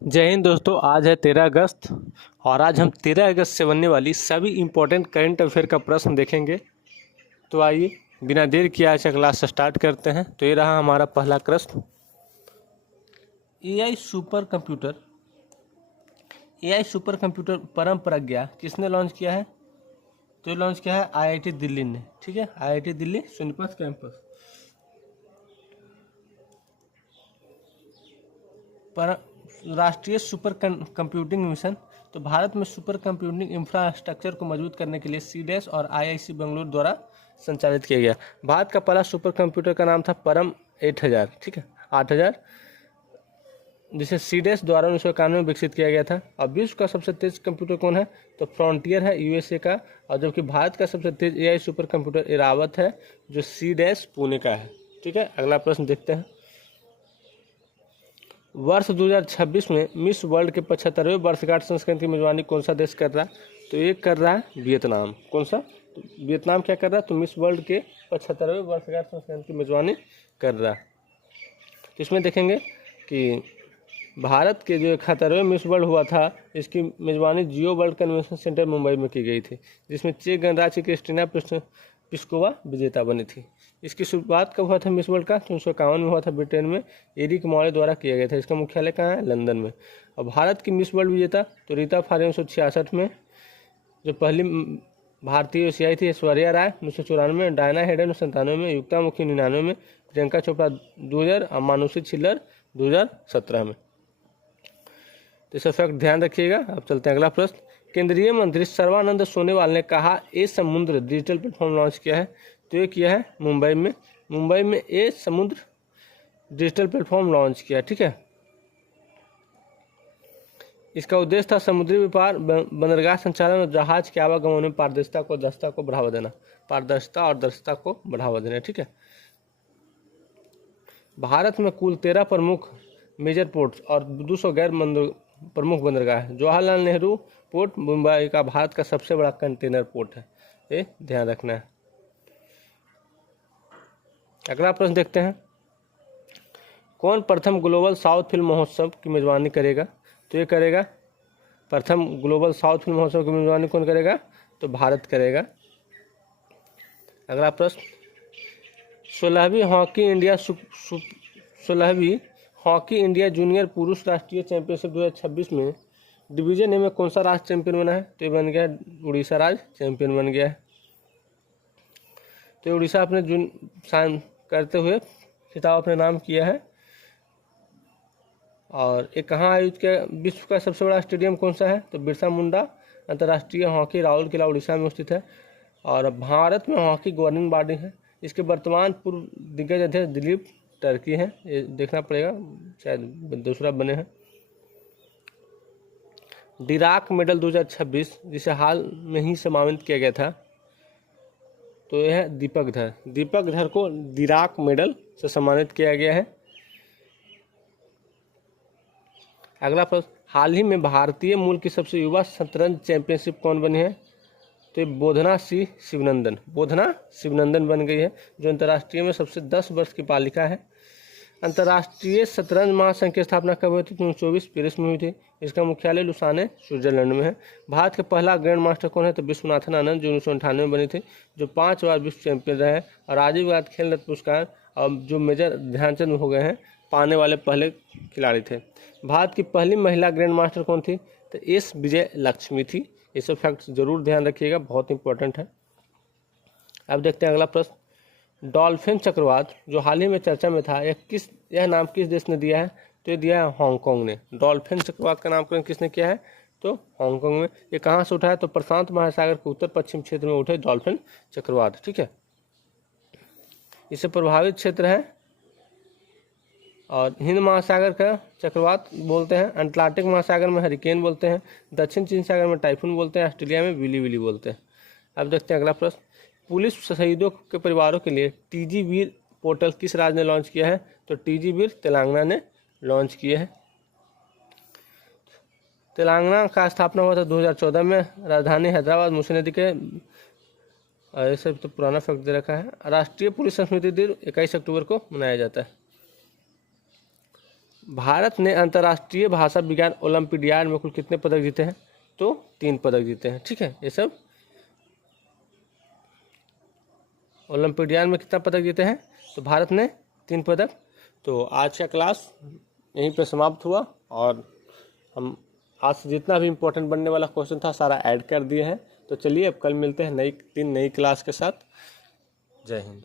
जय हिंद दोस्तों। आज है 13 अगस्त और आज हम 13 अगस्त से बनने वाली सभी इम्पोर्टेंट करंट अफेयर का प्रश्न देखेंगे। तो आइए बिना देर किए आज का क्लास स्टार्ट करते हैं। तो ये रहा हमारा पहला प्रश्न। एआई सुपर कंप्यूटर परम प्रज्ञा किसने लॉन्च किया है? तो ये लॉन्च किया है आईआईटी दिल्ली ने। ठीक है, आईआईटी दिल्ली सोनीपत कैंपस पर राष्ट्रीय सुपर कंप्यूटिंग मिशन। तो भारत में सुपर कंप्यूटिंग इंफ्रास्ट्रक्चर को मजबूत करने के लिए सीडीएस और आईआईसी बेंगलुरु द्वारा संचालित किया गया। भारत का पहला सुपर कंप्यूटर का नाम था परम 8000। ठीक है, 8000, जिसे सीडीएस द्वारा 1991 में विकसित किया गया था। और विश्व का सबसे तेज कंप्यूटर कौन है? तो फ्रंटियर है यूएसए का। और जबकि भारत का सबसे तेज एआई सुपर कंप्यूटर इरावत है, जो सीडीएस पुणे का है। ठीक है, अगला प्रश्न देखते हैं। वर्ष 2026 में मिस वर्ल्ड के 75वें वर्षगांठ संस्करण की मेजबानी कौन सा देश कर रहा है? तो ये कर रहा है वियतनाम। कौन सा? तो वियतनाम क्या कर रहा है? तो मिस वर्ल्ड के 75वें वर्षगांठ संस्करण की मेजबानी कर रहा है। तो इसमें देखेंगे कि भारत के जो 71वें मिस वर्ल्ड हुआ था, इसकी मेजबानी जियो वर्ल्ड कन्वेंशन सेंटर मुंबई में की गई थी, जिसमें चेक गणराज्य की क्रिस्टीना पिस्कोवा विजेता बनी थी। इसकी शुरुआत कब हुआ था मिस वर्ल्ड का? तो 1951 में हुआ था, ब्रिटेन में एरिक मॉले द्वारा किया गया था। इसका मुख्यालय कहाँ है? लंदन में। और भारत की मिस वर्ल्ड विजेता तो रीता फारे 1966 में, जो पहली भारतीय एशियाई थी ऐश्वर्या राय 1994 में, डायना हेडन 97 में, युक्ता मुखी 99 में, प्रियंका चोपड़ा 2000 और मानुषी छिल्लर 2017 में। तो इस फैक्ट ध्यान रखिएगा। अब चलते हैं अगला प्रश्न। केंद्रीय मंत्री सर्बानंद सोनोवाल ने कहा ए समुद्र डिजिटल प्लेटफॉर्म लॉन्च किया है। तो ये किया है मुंबई में ए समुद्र डिजिटल प्लेटफॉर्म लॉन्च किया। ठीक है, इसका उद्देश्य था समुद्री व्यापार, बंदरगाह संचालन और जहाज के आवागमन में पारदर्शिता को बढ़ावा देना। पारदर्शिता और दक्षता को बढ़ावा देना। ठीक है, भारत में कुल 13 प्रमुख मेजर पोर्ट्स और 200 गैर प्रमुख बंदरगाह है। जवाहरलाल नेहरू पोर्ट मुंबई का भारत का सबसे बड़ा कंटेनर पोर्ट है। ये ध्यान रखना है। अगला प्रश्न देखते हैं। कौन प्रथम ग्लोबल साउथ फिल्म महोत्सव की मेजबानी करेगा? तो ये करेगा प्रथम ग्लोबल साउथ फिल्म महोत्सव की मेजबानी कौन करेगा? तो भारत करेगा। अगला प्रश्न। 16वीं हॉकी इंडिया जूनियर पुरुष राष्ट्रीय चैंपियनशिप 2026 में डिवीजन ए में कौन सा राज्य चैंपियन बना है? तो ये बन गया उड़ीसा राज्य चैंपियन बन गया है। तो उड़ीसा अपने करते हुए खिताब अपने नाम किया है। और ये कहाँ आयोजित किया? विश्व का सबसे बड़ा स्टेडियम कौन सा है? तो बिरसा मुंडा अंतर्राष्ट्रीय हॉकी राउल किला उड़ीसा में स्थित है। और भारत में हॉकी गवर्निंग बॉडी है। इसके वर्तमान पूर्व दिग्गज अध्यक्ष दिलीप टर्की है। ये देखना पड़ेगा, शायद दूसरा बने हैं। डिराक मेडल 2026, जिसे हाल में ही सम्मानित किया गया था, तो यह है दीपक धर को डिराक मेडल से सम्मानित किया गया है। अगला प्रश्न। हाल ही में भारतीय मूल की सबसे युवा शतरंज चैंपियनशिप कौन बनी है? तो बोधना शिवनंदन बन गई है, जो अंतर्राष्ट्रीय में सबसे 10 वर्ष की बालिका है। अंतर्राष्ट्रीय शतरंज महासंघ की स्थापना कब हुई थी? 1924 पेरिस में हुई थी। इसका मुख्यालय लुसाने स्विट्जरलैंड में है। भारत के पहला ग्रैंड मास्टर कौन है? तो विश्वनाथन आनंद, जो 1998 में बनी थी, जो 5 बार विश्व चैंपियन रहे हैं और राजीव गांधी खेल रत्न पुरस्कार और जो मेजर ध्यानचंद हो गए हैं पाने वाले पहले खिलाड़ी थे। भारत की पहली महिला ग्रैंड मास्टर कौन थी? तो एस विजय लक्ष्मी थी। ये सब फैक्ट्स जरूर ध्यान रखिएगा, बहुत इंपॉर्टेंट है। अब देखते हैं अगला प्रश्न। डॉल्फिन चक्रवात जो हाल ही में चर्चा में था, यह नाम किस देश ने दिया है? तो ये दिया है हांगकांग ने। डॉल्फिन चक्रवात का नामकरण किसने किया है? तो हांगकांग में। ये कहाँ से उठा है? तो प्रशांत महासागर के उत्तर पश्चिम क्षेत्र में उठे डॉल्फिन चक्रवात। ठीक है, इससे प्रभावित क्षेत्र है और हिंद महासागर का चक्रवात बोलते हैं, अटलांटिक महासागर में हरिकेन बोलते हैं, दक्षिण चीन सागर में टाइफून बोलते हैं, ऑस्ट्रेलिया में विली बोलते हैं। अब देखते हैं अगला प्रश्न। पुलिस शहीदों के परिवारों के लिए टीजी वीर पोर्टल किस राज्य ने लॉन्च किया है? तो टीजी वीर तेलंगाना ने लॉन्च किया है। तेलंगाना का स्थापना हुआ था 2014 में। राजधानी हैदराबाद मूसी नदी के, ये सब तो पुराना फैक्ट दे रखा है। राष्ट्रीय पुलिस स्मृति दिवस 21 अक्टूबर को मनाया जाता है। भारत ने अंतर्राष्ट्रीय भाषा विज्ञान ओलंपियाड में कुल कितने पदक जीते हैं? तो 3 पदक जीते हैं। ठीक है, ये सब ओलंपियाड में कितना पदक जीते हैं? तो भारत ने 3 पदक। तो आज का क्लास यहीं पे समाप्त हुआ और हम आज से जितना भी इम्पोर्टेंट बनने वाला क्वेश्चन था सारा ऐड कर दिए हैं। तो चलिए अब कल मिलते हैं 3 नई क्लास के साथ। जय हिंद।